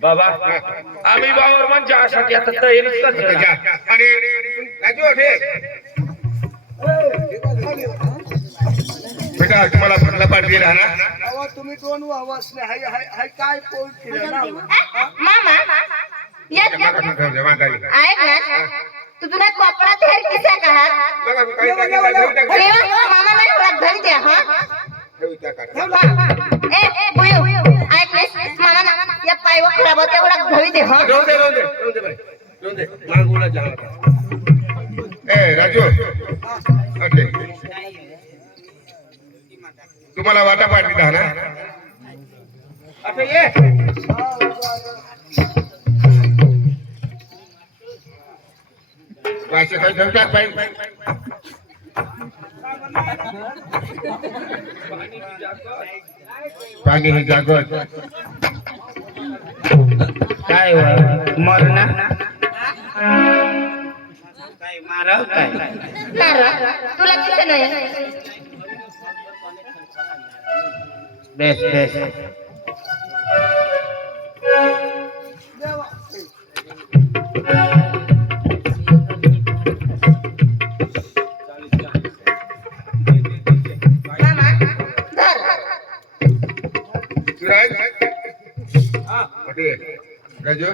बाबा आम्ही वावर जासाठी आता तयारीच. आणि राजू बेटा तुम्हाला फटला पाडली राहणार? अहो, तुम्ही दोन वावसले हाय हाय हाय काय पोळ केलं ना मामा यात ऐक ना तू तुला कपडा तयार किसा का अरे वा, मामा नाही ओळख घरी द्या हा? हा. ए ए बुयू ऐक ना मामा ना या पायवा खराब होते ओळख घरी दे हा ए राजू ओके तुम्हाला वाटा पाडली राहणार आता ये वाशे काही ठेवतात पाहिजे पाणी ही जागत काय मरणा? काय माराव काय? तुला किती नाही. Base base. राजू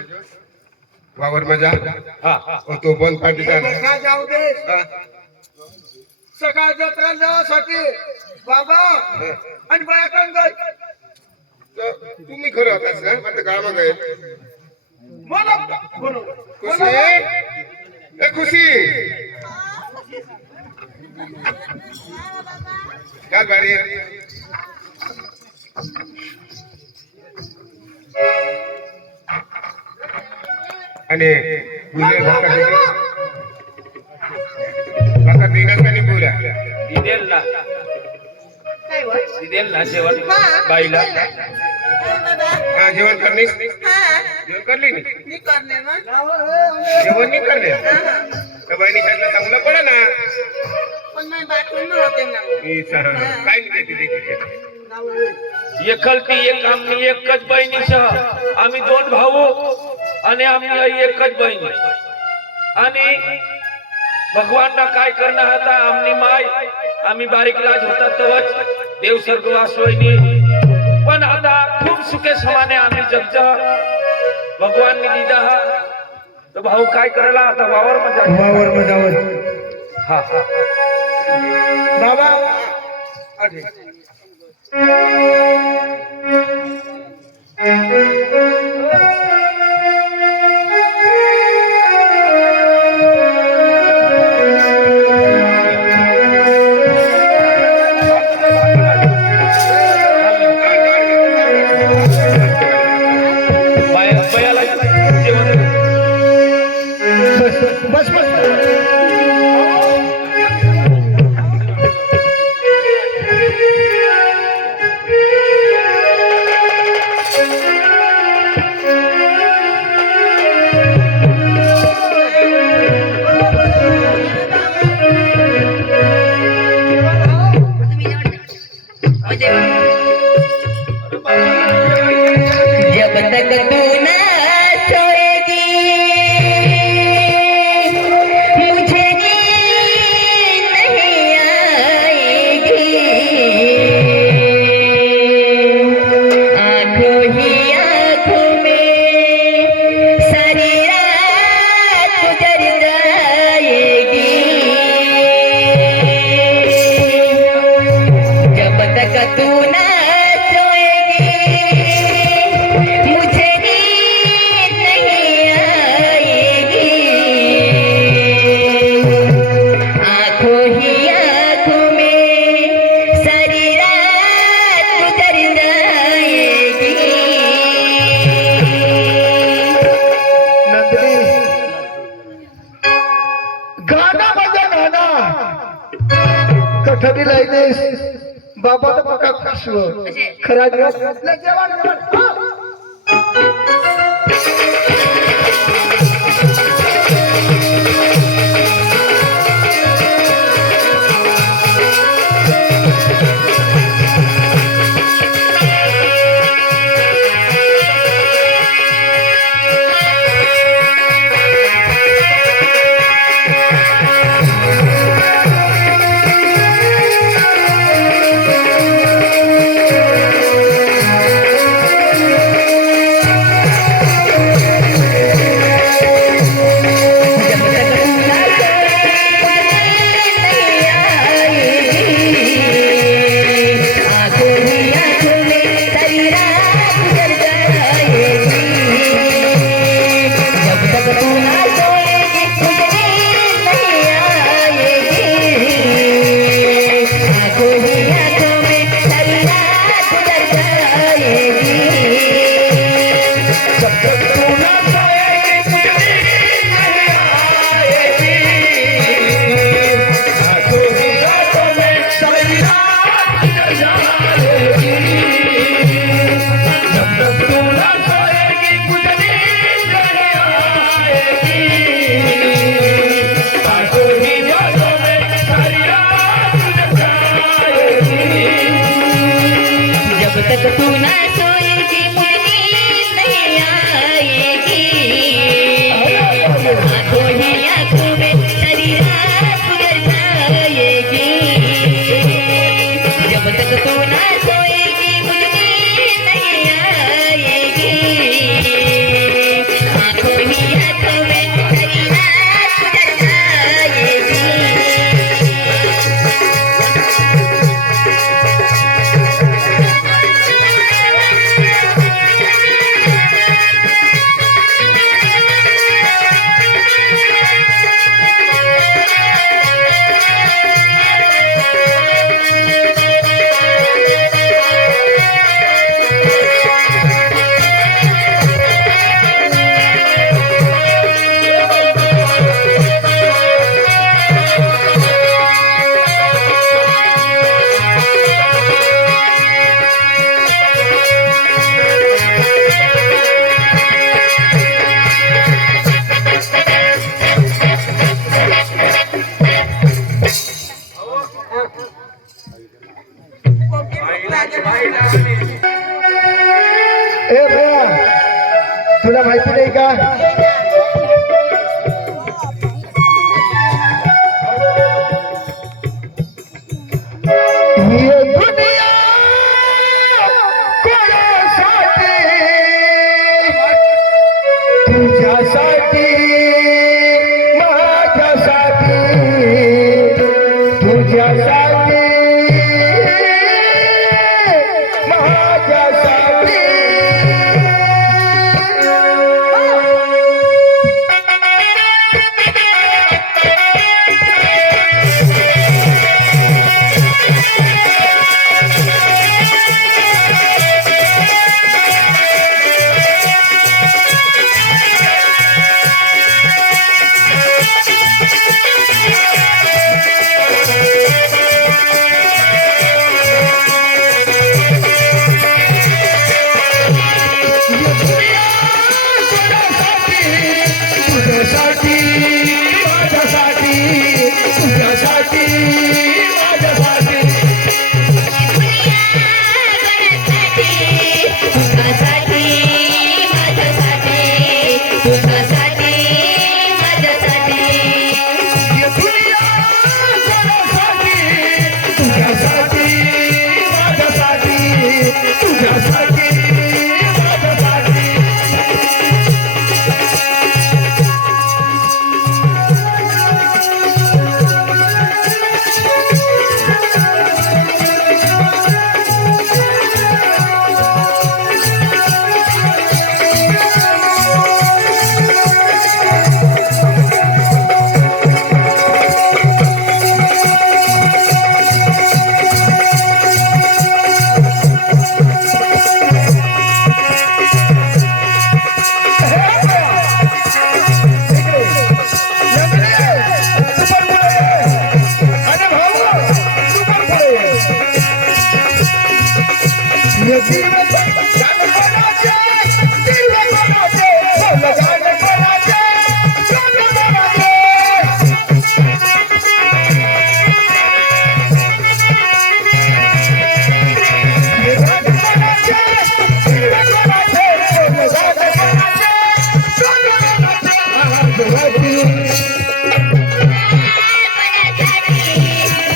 वावर मजा. ओ तो बंद पाठी बसा जाऊ दे। सकाळ जत्रा जावासाठी बाबा आणि बायकांग तुम्ही खरं होतास का आता कामात आहे बोला. बरोबर खुशी? ए खुशी! काय गाडी? आणि અને વખત નીરજભાઈ બોલ્યા દીદેલા દીદેલા જેવન બાઈલા હા. જેવન કરની હા જેવન કરલી ની? ની કરને જેવનની કરને તો બાઈની એટલે તમને પડે સહ આમી દોન ભાવો. અને અમને એક જ બહેન અને ભગવાનના કાય કરના હતા આમની માય આમી બારીકલા જ હતા જ દેવ સ્વર્ગવાસ હોયની પણ હતા ખૂબ સુખે સમાને જગજ જગજા ભગવાનની દીધા. તો ભાવ કાય કરેલા હતા વાવરમાં જાય વાવરમાં જાવ હા હા. બાબા. અઢી કઠડી લઈ દઈશ બાપા તો પકા ખસવો ખરા એટલે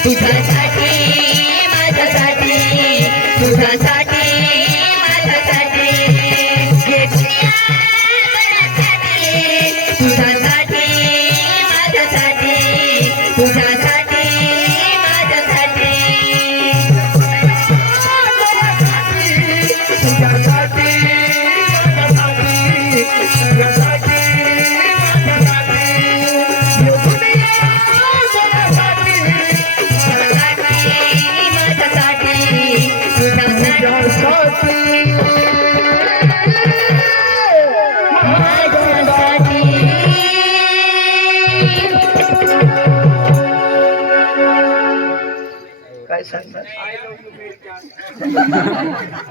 तुझ्यासाठी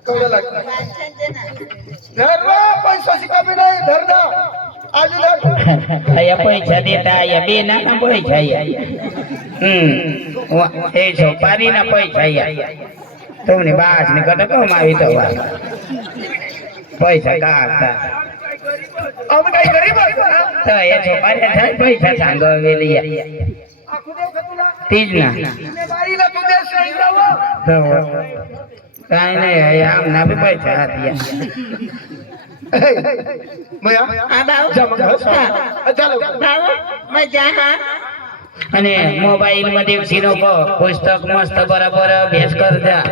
आहात. धर द्या पैसा धर केवढं लागतं धर ना पैशाची कमी नाही धर ना आधी धर या पैसा देता या बेना ना पैसा या हम्म वा- हे सोपारी ना पैसा या तुमने बास ने कट कमावी तो वा पैसा का आता आम्ही काही गरीब असतो ना तर या सोपाऱ्या पैसा सांगवेली या आखू देऊ का तुला तीच કાઈ નહીં આમ ના બી પૈસા અને મોબાઈલમાં દેવસી નો પુસ્તક મસ્ત બરાબર અભ્યાસ કરતા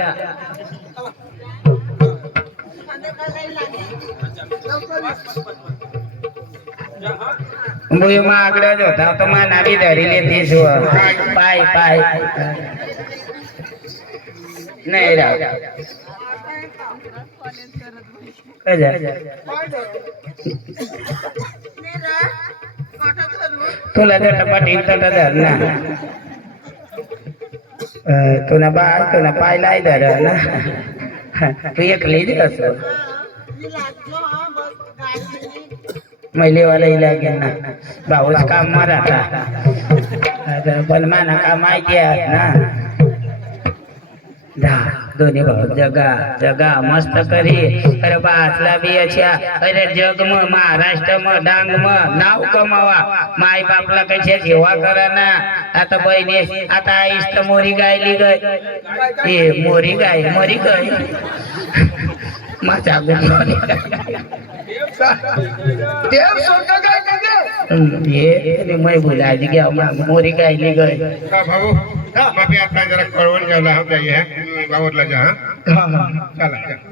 મુયમાં આગળ જોતા તો માં નાબી ધરી લેતી છું. પાય પાય नाही तुला जरा पाटील तोटा धर ना. तुला बाळ तुला पायला धर ना. तू एकली दिस महिलेवाला इलाज ना. भाऊच काम मराठा पण काम का माहिती आहात ना? धा दोन्ही भाऊ जगा जगा मस्त करी अरे बासला बी अशा अरे जग म महाराष्ट्र म डांग म नाव कमावा माय बापला कशा सेवा करा ना आता बहिणी आता आईस तर मोरी गायली गाय हे मोरी गाय मोरी गाय माझा मोरी गाय देव स्वर्ग काय करते हम्म, हे मै बोलायची घ्या मोरी गायली गाय जा भाऊ मग मी आता जरा कळवण घ्यायला हा जाई आहे बावरला जा हा हा हा चला चला